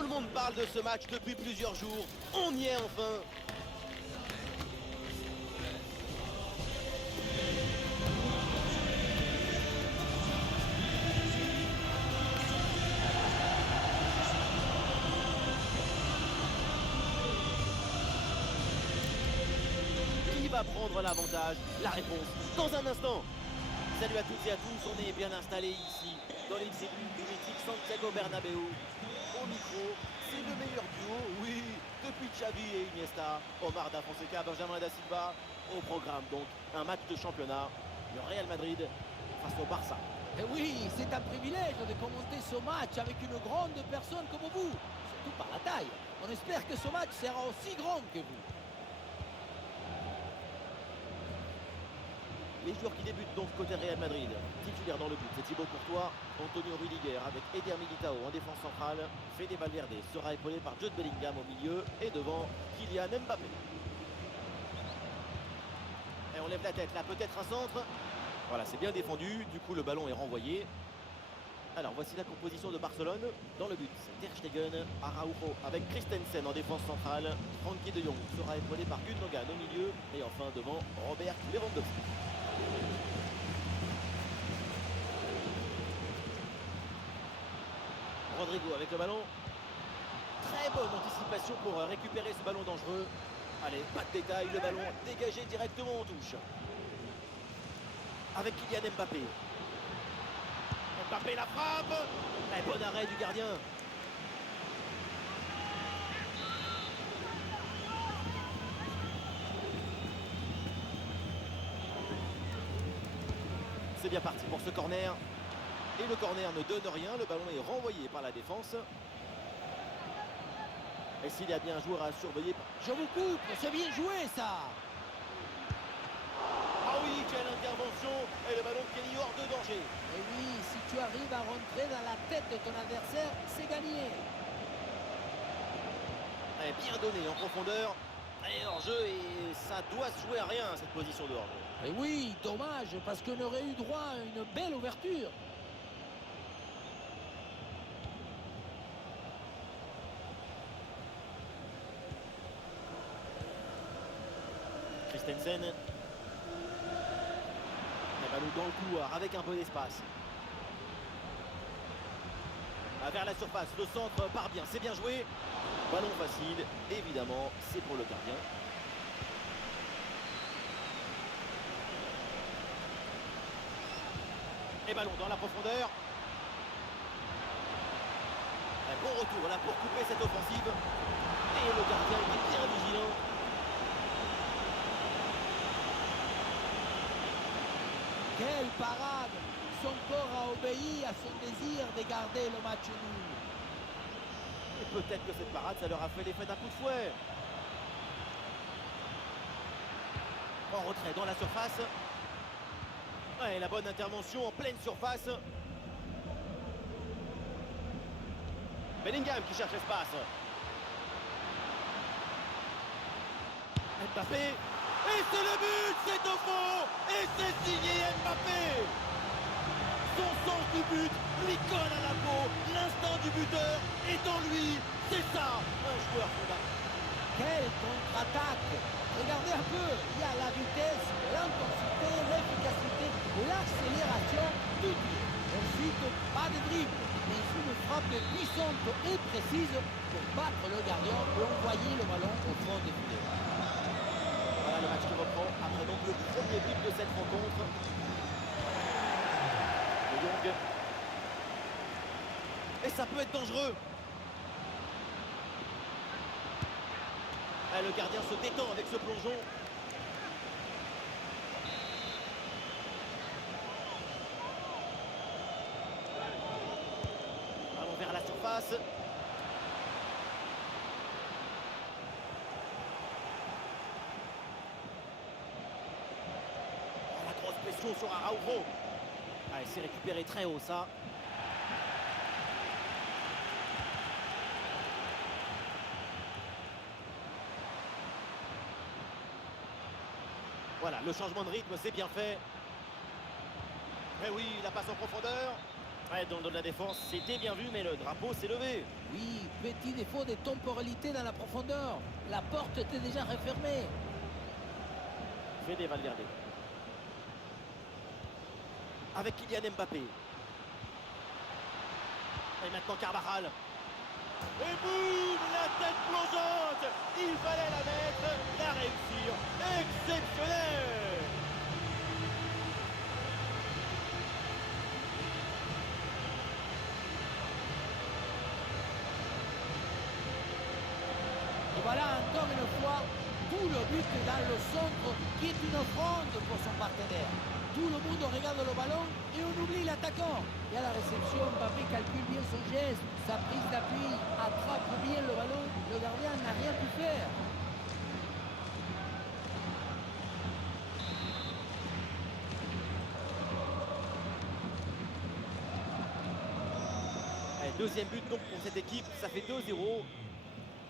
Tout le monde parle de ce match depuis plusieurs jours. On y est enfin. Qui va prendre l'avantage? La réponse dans un instant. Salut à toutes et à tous, on est bien installés ici, dans les tribunes du mythique Santiago Bernabéu. Au micro, c'est le meilleur duo, oui, depuis Xavi et Iniesta, Omar Da Fonseca, Benjamin Da Silva. Au programme donc, un match de championnat, le Real Madrid face au Barça. Et oui, c'est un privilège de commenter ce match avec une grande personne comme vous, surtout par la taille. On espère que ce match sera aussi grand que vous. Les joueurs qui débutent donc côté Real Madrid, titulaire dans le but, c'est Thibaut Courtois, Antonio Rüdiger avec Eder Militao en défense centrale, Fede Valverde sera épaulé par Jude Bellingham au milieu et devant Kylian Mbappé. Et on lève la tête là, peut-être un centre. Voilà, c'est bien défendu, du coup le ballon est renvoyé. Alors voici la composition de Barcelone. Dans le but, c'est Ter Stegen, Araujo avec Christensen en défense centrale. Frenkie de Jong sera épaulé par Gundogan au milieu. Et enfin devant Robert Lewandowski. Rodrigo avec le ballon. Très bonne anticipation pour récupérer ce ballon dangereux. Allez, pas de détail, le ballon dégagé directement en touche. Avec Kylian Mbappé. Mbappé la frappe. Et bon arrêt du gardien. C'est bien parti pour ce corner. Et le corner ne donne rien, le ballon est renvoyé par la défense. Et s'il y a bien un joueur à surveiller... Je vous coupe, c'est bien joué ça. Ah oui, quelle intervention. Et le ballon qui est mis hors de danger. Et oui, si tu arrives à rentrer dans la tête de ton adversaire, c'est gagné. Et bien donné en profondeur. Et hors-jeu, et ça doit se jouer à rien, cette position de hors-jeu. Et oui, dommage, parce qu'on aurait eu droit à une belle ouverture. Christensen. Le ballon dans le couloir avec un peu d'espace. Vers la surface, le centre part bien, c'est bien joué. Ballon facile, évidemment, c'est pour le gardien. Et ballon dans la profondeur. Un bon retour là pour couper cette offensive. Et le gardien est bien vigilant. Quelle parade! Son corps a obéi à son désir de garder le match nul. Et peut-être que cette parade, ça leur a fait l'effet d'un coup de fouet. En retrait dans la surface. Ouais, la bonne intervention en pleine surface. Bellingham qui cherche l'espace. Mbappé. Et c'est le but, c'est au fond. Et c'est signé Mbappé. Son sens du but lui colle à la peau. L'instinct du buteur est en lui. C'est ça, un joueur fondamental. Quelle contre-attaque! Regardez un peu, il y a la vitesse, l'intensité, l'efficacité, l'accélération, tout y est. Ensuite, pas de dribble, mais une frappe puissante et précise pour battre le gardien et envoyer le ballon au fond des filets. Voilà le match qui reprend après donc le premier but de cette rencontre. De Jong. Et ça peut être dangereux. Ah, le gardien se détend avec ce plongeon. Allons vers la surface. Oh, la grosse pression sur Araujo. Ah, il s'est récupéré très haut ça. Voilà, le changement de rythme, c'est bien fait. Mais oui, la passe en profondeur. Ouais, dans la défense, c'était bien vu, mais le drapeau s'est levé. Oui, petit défaut de temporalité dans la profondeur. La porte était déjà refermée. Fede Valverde. Avec Kylian Mbappé. Et maintenant Carvajal. Et boum, la tête plongeante. Il fallait la mettre, la réussir. Exceptionnel. Et voilà encore une fois tout le but dans le centre qui est une offrande pour son partenaire. Tout le monde regarde le ballon et on oublie l'attaquant. Et à la réception, Mbappé calcule bien son geste, sa prise d'appui, attrape bien le ballon. Le gardien n'a rien pu faire. Allez, deuxième but donc pour cette équipe, ça fait 2-0.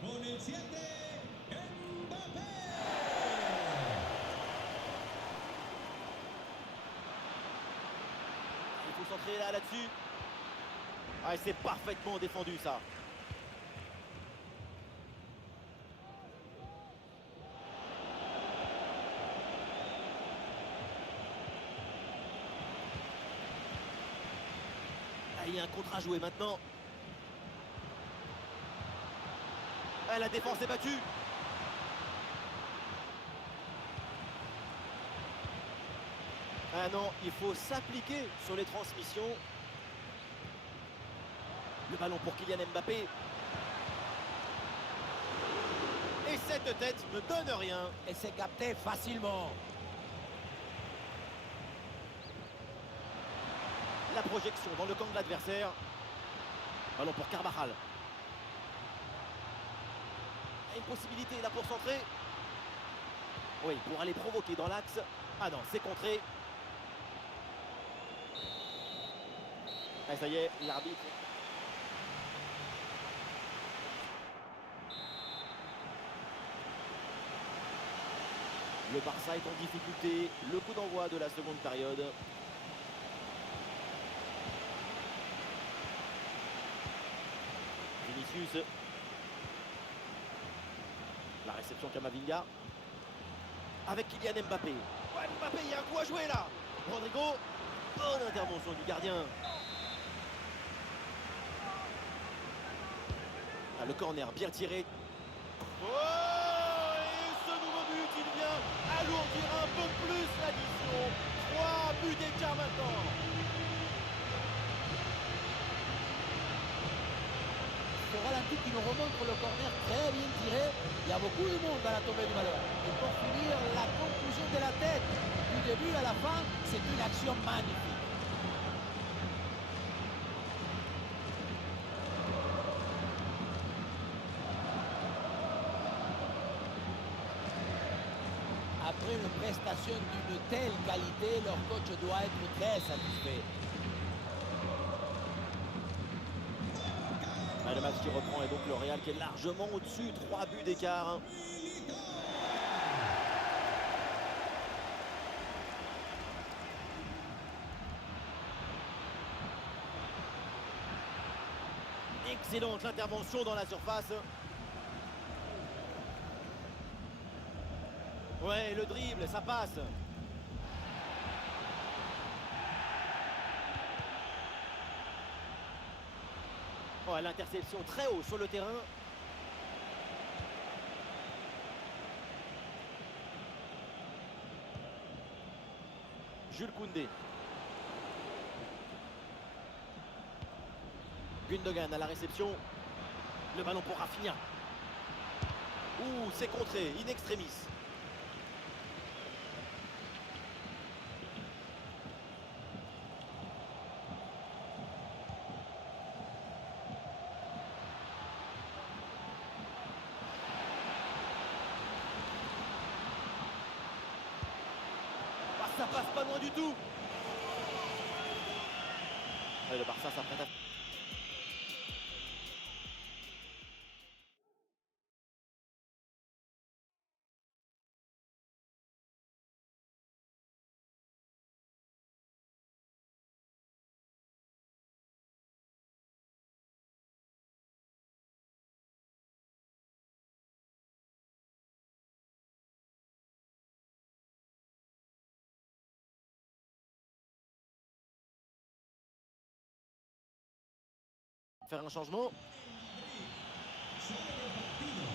Con el 7, Mbappé. Il faut centrer là-dessus. Ah, c'est parfaitement défendu ça. Ah, il y a un contre à jouer maintenant. Ah, la défense est battue. Ah non, il faut s'appliquer sur les transmissions. Le ballon pour Kylian Mbappé. Et cette tête ne donne rien. Et c'est capté facilement. La projection dans le camp de l'adversaire. Ballon pour Carvajal. Une possibilité là pour centrer. Oui, pour aller provoquer dans l'axe. Ah non, c'est contré. Ah, ça y est, l'arbitre. Le Barça est en difficulté. Le coup d'envoi de la seconde période. Vinicius. La réception Camavinga. Avec Kylian Mbappé. Ouais, Mbappé, il y a un coup à jouer là. Rodrigo. Bonne intervention du gardien. Ah, le corner bien tiré. Oh, et ce nouveau but, il vient alourdir un peu plus l'addition. 3 buts d'écart maintenant. Ce ralenti qui nous remontre le corner très bien tiré. Il y a beaucoup de monde à la tombée du ballon. Et pour finir, la conclusion de la tête. Du début à la fin, c'est une action magnifique. Après une prestation d'une telle qualité, leur coach doit être très satisfait. Ah, le match qui reprend et donc le Real qui est largement au-dessus. 3 buts d'écart. Excellente l'intervention dans la surface. Ouais, le dribble, ça passe. Oh, l'interception très haut sur le terrain. Jules Koundé. Gundogan à la réception. Le ballon pour Rafinha. Ouh, c'est contré, in extremis. Ah, ça passe pas loin du tout. Allez, le Barça s'apprête à... faire un changement. Sale del partido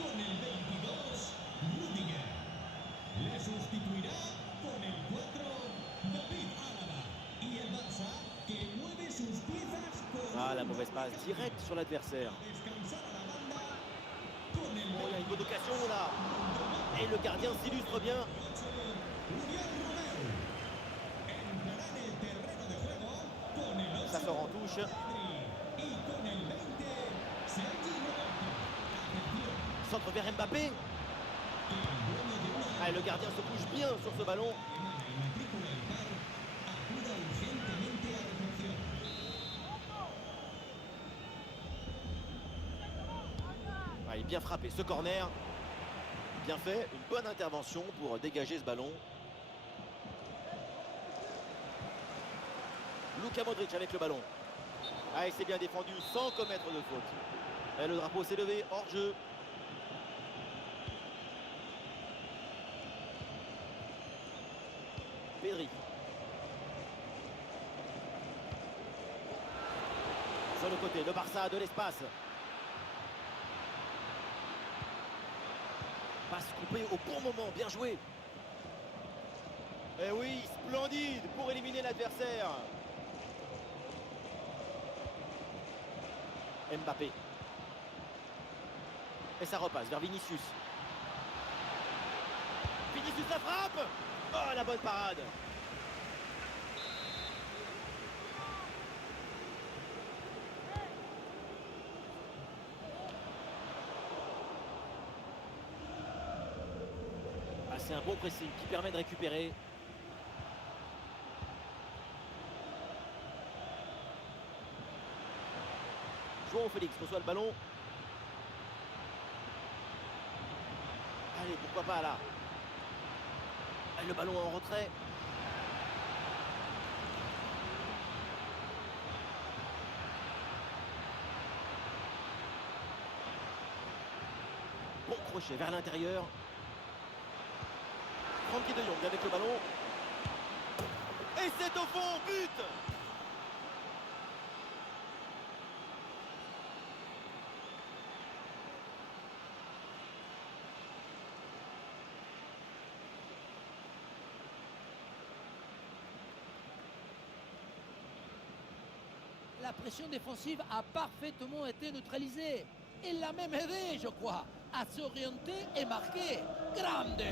con el 22, Rüdiger. Le sustituirá con el 4, David Álava. Y el Barça que mueve sus piezas con Ah, la un mauvaise passe directe sur l'adversaire. descansar a la banda con el Oh, il y a une bonne occasion là. Et le gardien s'illustre bien. 28, Oriol Romeu. Entrará en el terreno de juego con el 8, Ça sort en touche. Pedri. Y con el 20, Sergi Roberto. Atención, Centre vers Mbappé. el dueño de una Ah, le gardien se bouge bien sur ce ballon. alemana y matrícula impar acuda urgentemente a recepción. Ah, il est bien frappé ce corner. Bien fait, une bonne intervention pour dégager ce ballon. Luka Modric avec le ballon. Ah, il s'est bien défendu sans commettre de faute. Et le drapeau s'est levé, hors jeu. Pedri. Sur le côté, le Barça a de l'espace. Passe coupée au bon moment, bien joué. Eh oui, splendide pour éliminer l'adversaire. Mbappé. Et ça repasse vers Vinicius. Vinicius la frappe. Oh, la bonne parade. Ah, c'est un bon pressing qui permet de récupérer. João Félix reçoit le ballon. Allez, pourquoi pas là. Ah, le ballon en retrait. Bon crochet vers l'intérieur. Frenkie de Jong avec le ballon. Et c'est au fond, but! La pression défensive a parfaitement été neutralisée. Il l'a même aidé, je crois, à s'orienter et marquer. Grande!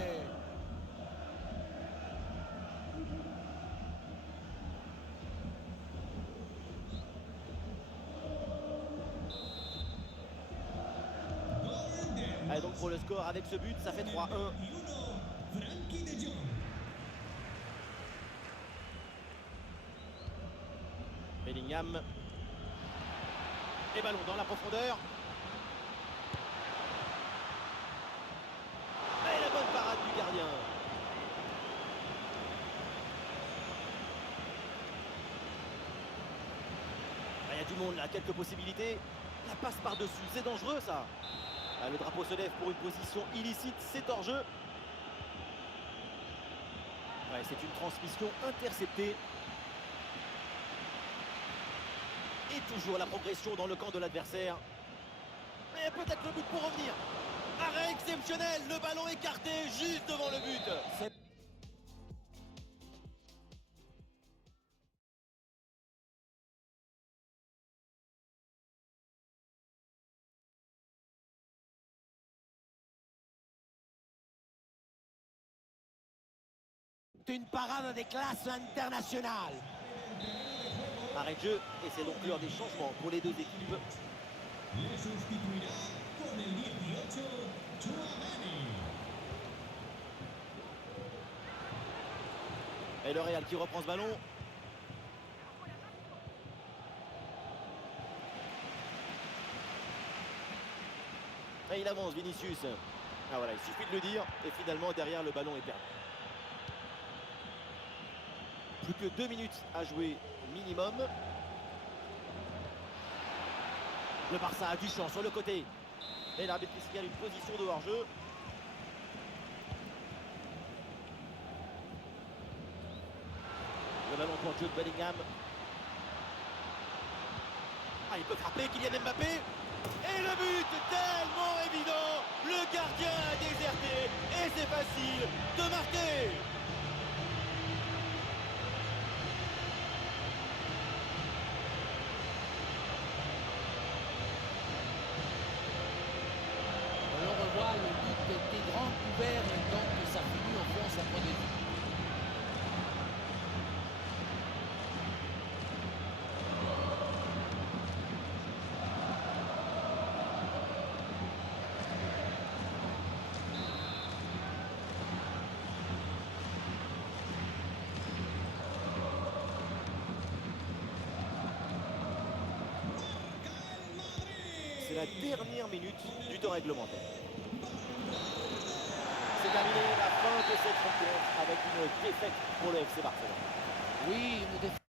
Gol del Allez, donc pour le score avec ce but, ça fait 3-1. 21, Frenkie de Jong. Bellingham. Et ballon dans la profondeur. Et la bonne parade du gardien. Ah, il y a du monde là, quelques possibilités. La passe par-dessus, c'est dangereux ça. Ah, le drapeau se lève pour une position illicite, c'est hors jeu. Ouais, c'est une transmission interceptée. Et toujours la progression dans le camp de l'adversaire. Et peut-être le but pour revenir. Arrêt exceptionnel, le ballon écarté juste devant le but. C'est une parade de classe internationale. Arrêt de jeu, et c'est donc l'heure des changements pour les deux équipes. Le sustituirá con el 18, Tchouaméni. Et le Real qui reprend ce ballon. Et il avance Vinicius. Ah voilà, il suffit de le dire. Et finalement, derrière, le ballon est perdu. Plus que 2 minutes à jouer minimum. Le Barça a du champ sur le côté. Et l'arbitre qui signale une position de hors-jeu. Le ballon pour Jude Bellingham. il peut frapper, Kylian Mbappé. Et le but tellement évident. Le gardien a déserté et c'est facile de marquer. On le revoit, le but était grand couvert et donc ça finit au fond sa première. C'est la dernière minute du temps réglementaire. C'est terminé la fin de cette rencontre avec une défaite pour le FC Barcelone. Oui, une défaite.